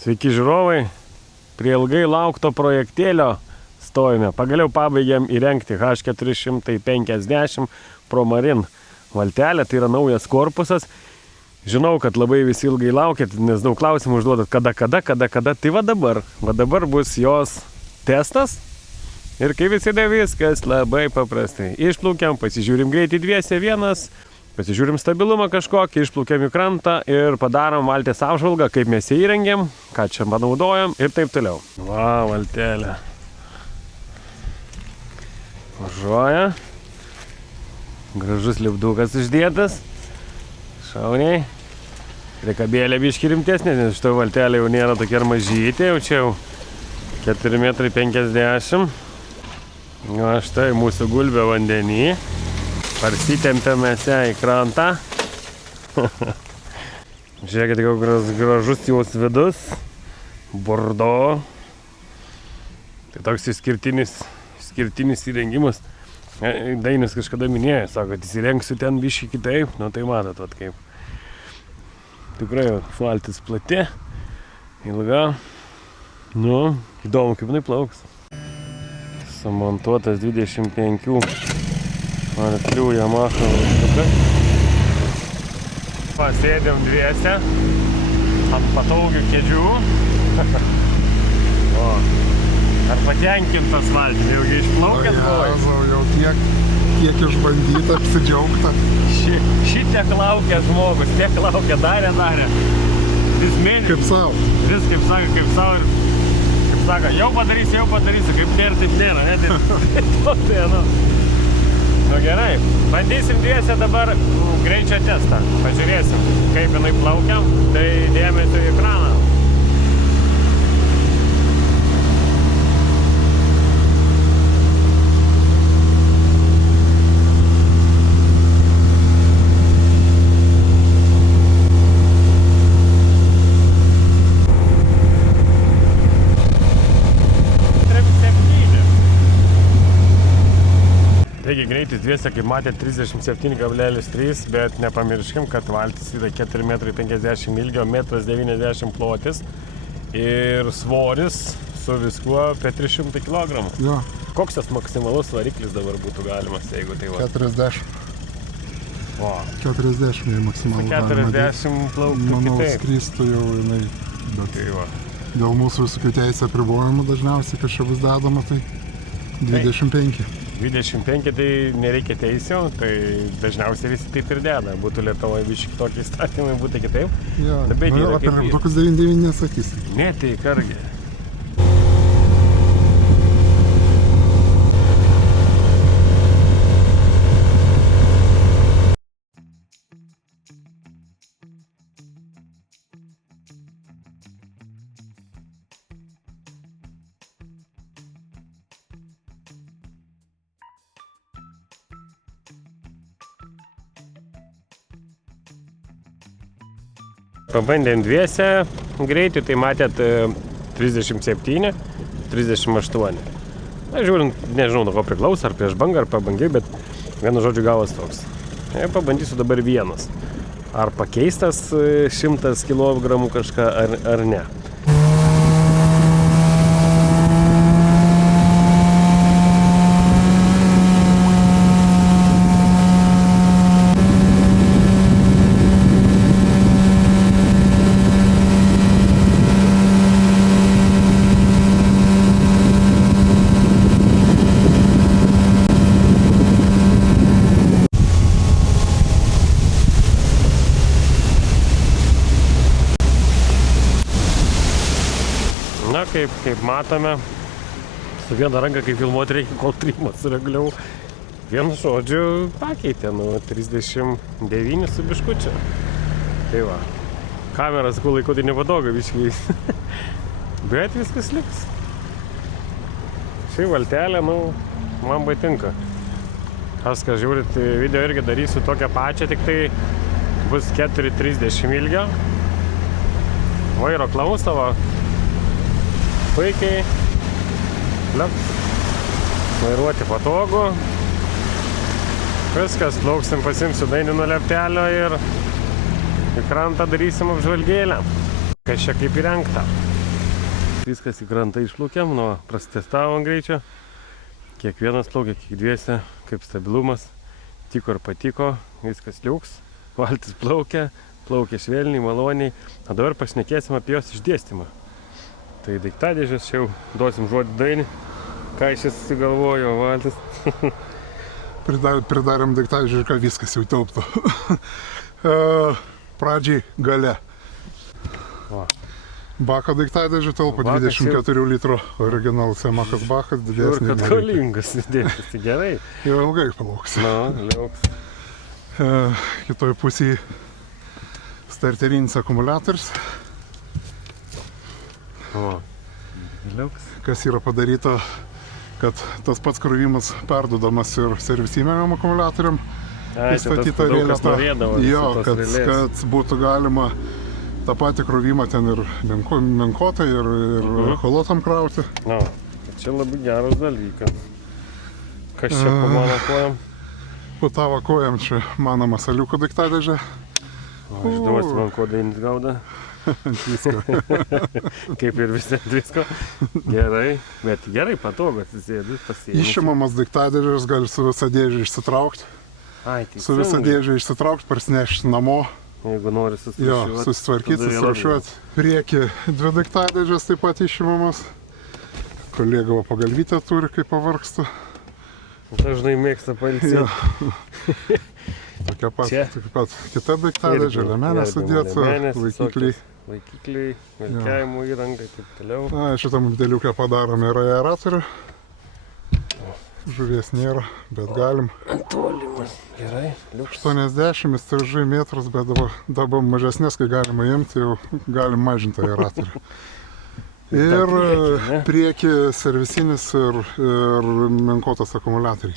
Sveiki žiūrovai, prie ilgai laukto projektėlio stojame. Pagaliau pabaigėm įrengti H450 ProMarine valtelę, tai yra naujas korpusas. Žinau, kad labai visi ilgai laukėt, nes daug klausimų užduodat, kada. Tai va dabar bus jos testas. Ir kaip visada viskas labai paprastai. Išplaukiam, pasižiūrim greitį dviese vienas, pasižiūrim stabilumą kažkokį, išplaukiam į krantą ir padarom valties apžvalgą, kaip mes ją įrengėm, ką čia panaudojam ir taip toliau. Va, valtelė. Važiuoja. Gražus lipdukas uždėtas. Šauniai. Priekabėlė biški rimtesnė, nes šitą valtelę jau nėra tokia ir mažytė, jau čia jau 4,50 m. Na štai mūsų gulbė vandenį. Parsitempėme ją į krantą. Žiūrėkite, koks gražus jos vidus. Bordo. Tai toks išskirtinis įrengimas. Dainis kažkada minėjo, sako, kad įsirengsiu ten biškį kitaip. Nu tai matot, vat kaip. Tikrai valtis plati, ilga. Nu, įdomu, kaip jinai plauks. Sumontuotas 25 arklių Yamaha varžtukas. Pasėdėm dviese ant pataugių kėdžių. O, ar patenkintas valtis, jaugi išplaukėt buvai? Jau tiek išbandyta, apsidžiaugta. Šitiek laukia žmogus, tiek laukia, darė. Vis mėnesį. Kaip savo. Vis kaip sako, kaip savo ir kaip sako, jau padarysiu, kaip nėra, taip nėra. Nu gerai, bandysim dviese dabar greičio testą. Pažiūrėsim, kaip jinai plaukia, tai dėmesio į ekraną. Taigi greitis dviese, kaip matėte, 37,3, bet nepamirškim, kad valtis yra 4,50 m ilgio, 1,90 m plotis ir svoris su viskuo apie 300 kg. Jo. Koks tas maksimalus variklis dabar būtų galimas, jeigu tai va? 40. O. 40 maksimalų. 40 plauktų kitaip. Manau, skristų jau jinai. Bet tai va. Dėl mūsų visokių teisės apribojimų dažniausiai, kas čia bus dedama, tai 25. 25 tai nereikia teisių, tai dažniausiai visi taip ir deda. Būtų Lietuvoje biški tokie įstatymai, būtų kitaip. Jo, apie rimtukus 99 nesakysi. Ne, tai kargi. Pabandėm dviese greitį, tai matėt 37, 38. Na, žiūrint, nežinau, nuo ko priklauso, ar prieš bangą, ar pabangiai, bet vienu žodžiu gavas toks. Pabandysiu dabar vienas. Ar pakeistas 100 kg kažką, ar ne. Na, kaip matome, su viena ranka, kaip filmuoti reikia, kol trimas sureguliau. Vienu žodžiu pakeitė, 39 su biškučiu. Tai va, kameras, kuo laiku tai nepatoga biškiai. Bet viskas liks. Ši valtelė, man patinka. Kas, kas žiūrit video, irgi darysiu tokią pačią, tik tai bus 4,30 ilgio. Vairo klausavo. Puikiai. Vairuoti patogu. Viskas, plauksim, pasimsiu Dainį nuo leptelio ir į krantą darysim apžvalgėlę. Kas čia kaip įrengta. viskas į krantą išplaukėm, nuo prasitestavom greičio. Kiekvienas plaukė, kiek dviese, kaip stabilumas. Tiko ir patiko, viskas liuks. Valtis plaukė švelniai, maloniai. O dabar pašnekėsim apie jos išdėstymą. Tai daiktadėžės, čia jau duosim žodį Dainį. Ką šis sugalvojo valtis? Pridarėm daiktadėžę, kad viskas jau tilptų. Pradžiai gale. Va. Bako daiktadėžė telpa Bakas 24 litrų originalus Yamahas Bakas, Ir didesnį. kad galingas įdėtis, tai gerai. Jau ilgai palauks. Liuks. Kitoj pusėje starterinis akumuliatorius, O, liuks. kas yra padaryta, kad tas pats krovimas perduodamas ir servisiniam akumuliatoriam. Įstatyta rėlėta. Jo, kad būtų galima tą patį krovimą ten ir menkotai, ir holotam krauti. Na, tai čia labai geras dalykas. Kas čia po mano kojam? Po tavo kojam čia mano masaliuko daiktadėžė. O, išduosi man, ko Dainis gauda. Kaip ir visi ant visko. Gerai, bet gerai patogu atsisėdus, pasiėmus. Išimamas daiktadėžės gali su visą dėžę išsitraukti. Ai, Su visą dėžę išsitraukti, parsinešti namo. Jeigu nori Jo, susitvarkyti, susirašiuoti. Prieki dvi daiktadėžės taip pat išimamas. Kolega va pagalvytę turi, kai pavargsta. Dažnai mėgsta pailsėti. Tokia pat kita daiktadėžė, lemenė sudėta, laikikliai. Laikikliai, velkiavimo įranga ir taip toliau. Na, šitam dėliukę padarome ir aeratorių. Žuvies nėra, bet galim. Tolimas. Gerai, liuks. 80 įstrižai metrus, bet dabar mažesnės, kai galima imti, jau galim mažinti aeratorių. Ir prieki servisinis ir menkotas akumuliatoriai.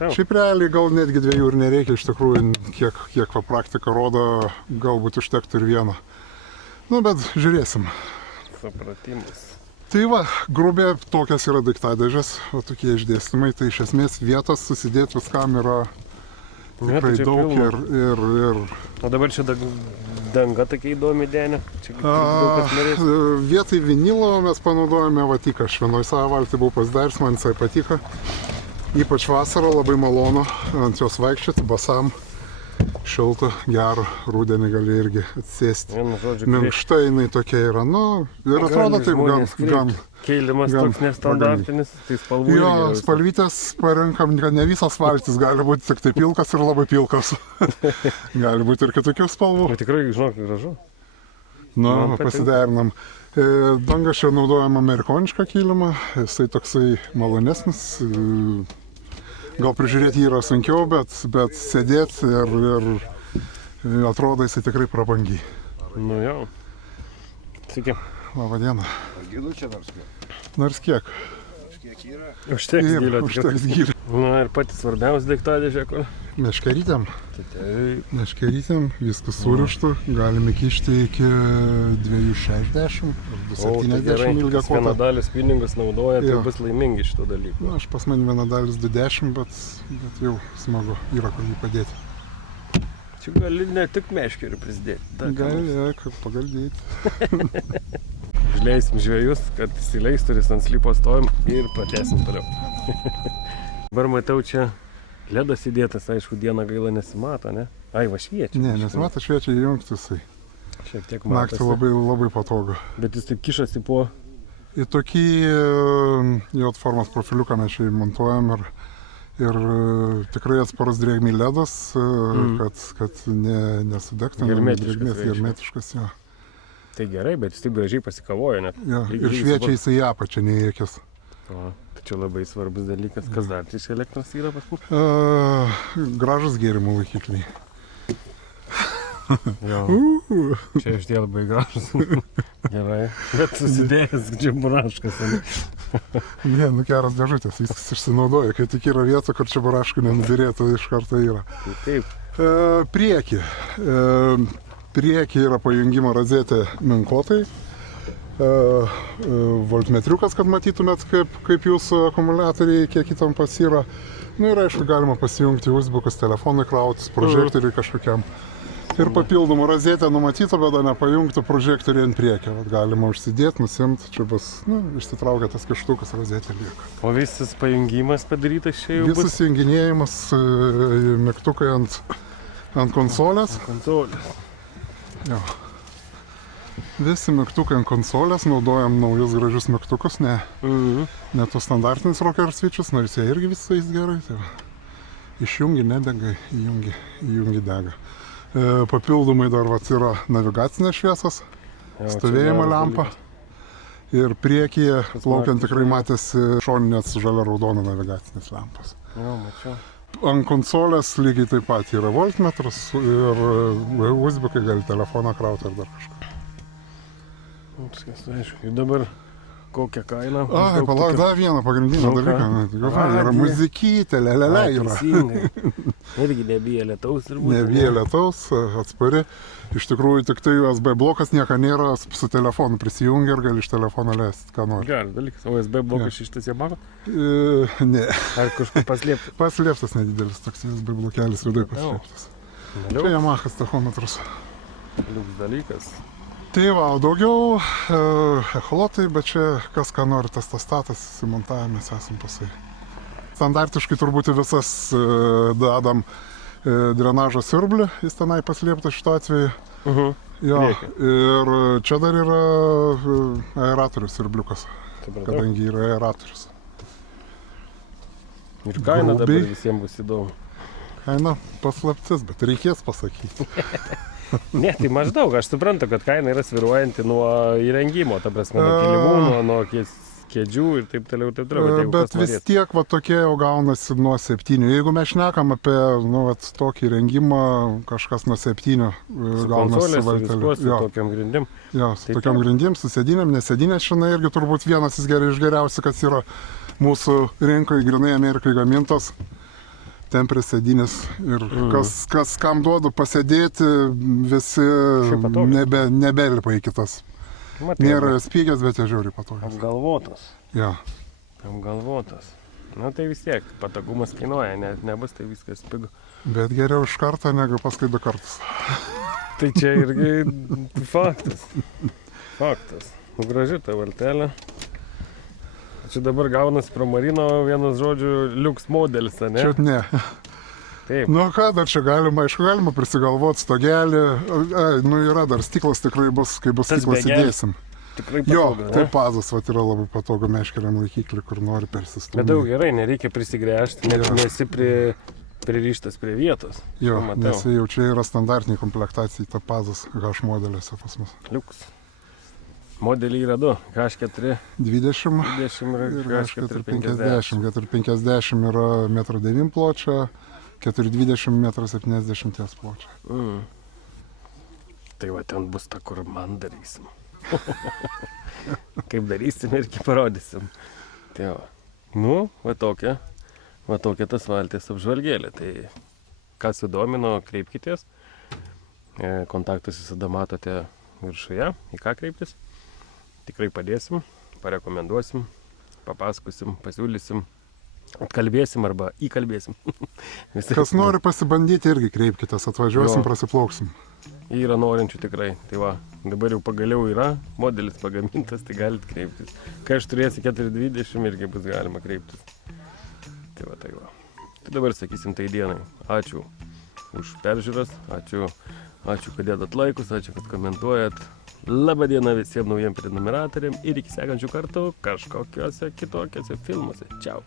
Šiaip realiai gal netgi dviejų ir nereikia, iš tikrųjų, kiek va praktika rodo, galbūt užtektų ir vieno. Nu, bet žiūrėsim. Supratimas. Tai va, grubiai tokias yra daiktadėžės, o tokie išdėstymai, tai iš esmės vietos susidėti viskam yra tikrai daug ir... O dabar čia danga tokia įdomi denė. Čia daug kas norės. Vietoj vinilo mes panaudojame vatiką. Aš vienoj savo valtį buvau pasidaręs, man jisai patiko. Ypač vasarą labai malonu ant jos vaikščioti, basam. Šilta, gera, rudenį gali irgi atsėsti. Minkšta jinai tokia yra, nu, ir atrodo taip gan... Keilimas toks nestandartinis, tai spalvų. Jo, spalvytės parinkam, kad ne visas valtis gali būti tik tai pilkas ir labai pilkas. Gali būti ir kitokių spalvų. O tikrai, žinok, gražu. Nu, pasiderinam. Dangą čia naudojam amerikonišką kilimą, jisai toksai malonesnis. Gal prižiūrėti jį yra sunkiau, bet sėdėti ir atrodo jisai tikrai prabangiai. Nu jau. Sveiki. Labą dieną. Gilu čia nors kiek? Nors kiek. Kiek yra? Užteks gylio. Užteks gylio. Na ir pati svarbiausia daiktadėžė, kur? Meškerytėm. Taip. Meškerytėm, viskas surišta. Galime kišti iki 260 ar 270 ilgą kotą. Vienadalis pinigus naudoja, tai bus laimingi šito dalyko. Na, aš pas mane vienadalis 210, bet jau smagu, yra kur jį padėti. Čia gali ne tik meškerį prisidėti. Gali, kad pagaldyti. Išleisim žvejus, kad įsileistų ir ant slipo stovim ir pratęsim toliau. Dabar matau čia ledas įdėtas, aišku, dieną gaila nesimato, ne? Ai, va šviečia. Ne, nesimato, šviečia įjungti jisai. Šiek tiek matosi. Naktį labai patogu. Bet jis taip kišasi po... Į tokį J formos profiliuką mes čia įmontuojam ir tikrai atsparus drėgmei ledas, kad nesudegtų. Hermetiškas, jo. Tai gerai, bet jis taip gražiai pasikavojo net. Ja, ir šviečia jisai į apačią, ne į akis. O, tai čia labai svarbus dalykas. Kas dar iš elektros yra pas mus? Gražus gėrimų laikikliai. Jo, čia iš tie labai gražus. Gerai, bet susidėjęs džiburaškas. Ne, nu geras dėžutės, viskas išsinaudoja. Kai tik yra vieta, kur čia buraškų nenubirėtų, iš karto yra. Taip. Priekį. Priekį yra pajungimo rozetė menkotai. Voltmetriukas, kad matytumėt, kaip jūsų akumuliatoriai, kiek įtampas yra. Nu ir aišku, galima pasijungti uzbukus, telefonai krautis, prožektoriui kažkokiam. Ir papildomų rozetę numatyta, bet dar nepajungti prožektorių ant priekio. Vat galima užsidėti, nusimti, čia bus, išsitraukia tas kištukas, rozetė lieka. O visas pajungimas padarytas čia jau bus? Visas junginėjimas, mygtukai ant konsolės. Konsolės. Jo. Visi mygtukai ant konsolės, naudojam naujus gražius mygtukus, ne tos standartinius rocker switches, nors jie irgi visais gerai. Tai išjungi, nedega, įjungi dega. Papildomai dar yra navigacinės šviesas, stovėjimo lempa. Ir priekyje plaukiant tikrai matėsi šoninės žalia-raudona navigacinės lempas. Jo, mačiau. Ant konsolės lygiai taip pat yra voltmetras ir USB, kai gali telefoną krauti ar dar kažką. Viskas, aišku. Ir dabar kokią kainą? Ai, palauk, dar vieną pagrindinį dalyką. Yra muzikytė, lelelė yra. Irgi nebijo lietaus ir būtų. Nebijo lietaus, atspari. Iš tikrųjų, tik tai USB blokas nieko nėra, su telefonu prisijungia ir gali iš telefono leisti, ką nori. Geras dalykas. O USB blokas ištas jie mako? Ne. Ar kažkur paslėptas? Paslėptas nedidelis toks USB blokelis, vidai paslėptas. Čia Yamahas tachometras. Liuks dalykas. Tai va, daugiau echolotai, bet čia kas ką nori, tas statas, įmontavę mes esam pasai. Standartiškai turbūt visas dadam drenažo siurblį, jis tenai paslėptas šito atveju. Jo, ir čia dar yra aeratorius siurbliukas, kadangi yra aeratorius. Ir kaina dabar visiems bus įdomu. Kaina paslaptis, bet reikės pasakyti. Ne, tai maždaug, aš suprantu, kad kaina yra sviruojanti nuo įrengimo, ta prasme, nuo kilimų, nuo kėdžių ir taip toliau, taip toliau. Bet vis tiek va, tokie jau gaunasi nuo 7. Jeigu mes šnekam apie tokį įrengimą, kažkas nuo 7 gaunasi valteliu. Su tokiam grindim. Jo, su tokiam grindim, su sėdynėm, nes sėdynės šiandien irgi turbūt vienas iš geriausių, kas yra mūsų rinkoje, grinai Amerikai gamintos. Ten prie sėdynės ir kas kam duodu pasėdėti, visi nebelipa į kitas. Nėra spygės, bet jie žiauriai patogios. Apgalvotos. Jo. Apgalvotos. Na tai vis tiek, patogumas kainuoja, nebus tai viskas pigu. Bet geriau iš karto negu paskui 2 kartus. Tai čia irgi faktas. Faktas. Graži ta valtelė. Čia dabar gaunas Promarino, vienas žodžiu, liuks modelis, ne? Čia ne. Taip. Nu ką, dar čia galima prisigalvoti stogelį. Yra dar stiklas tikrai bus, kai bus stiklas įdėsim. Tikrai patogu, jo, tai pazas yra labai patogu meškeriam laikiklį, kur nori persistumti. Bet daug gerai, nereikia prisigręžti, nesi pririštas prie vietos. Jo, nes jau čia yra standartiniai komplektacijai, ta pazas H modeliuose pas mus. Liuks. Modeliai yra 2, H4 20 ir H4 50. 450 yra 1,9 m pločio, 420 1,70 m pločio. Tai va ten bus ta, kur man darysim. Kaip darysim irgi parodysim. Tai va. Nu, va tokia tas valties apžvalgėlė. Tai kas sudomino, kreipkitės. Kontaktus visada matote viršuje, į ką kreiptis. Tikrai padėsim, parekomenduosim, papasakosim, pasiūlysim, atkalbėsim arba įkalbėsim. Kas nori pasibandyti, irgi kreipkitės, atvažiuosim, prasiplauksim. Yra norinčių tikrai. Tai va, dabar jau pagaliau yra modelis pagamintas, tai galit kreiptis. Kai aš turėsiu 420, irgi bus galima kreiptis. Tai va. Tai dabar sakysim tai dienai. Ačiū už peržiūras, ačiū, kad dedat laikus, ačiū, kad komentuojat. Labą dieną visiems naujiem prenumeratoriam ir iki sekančių kartų kažkokiuose kitokiuose filmuose. Čiau.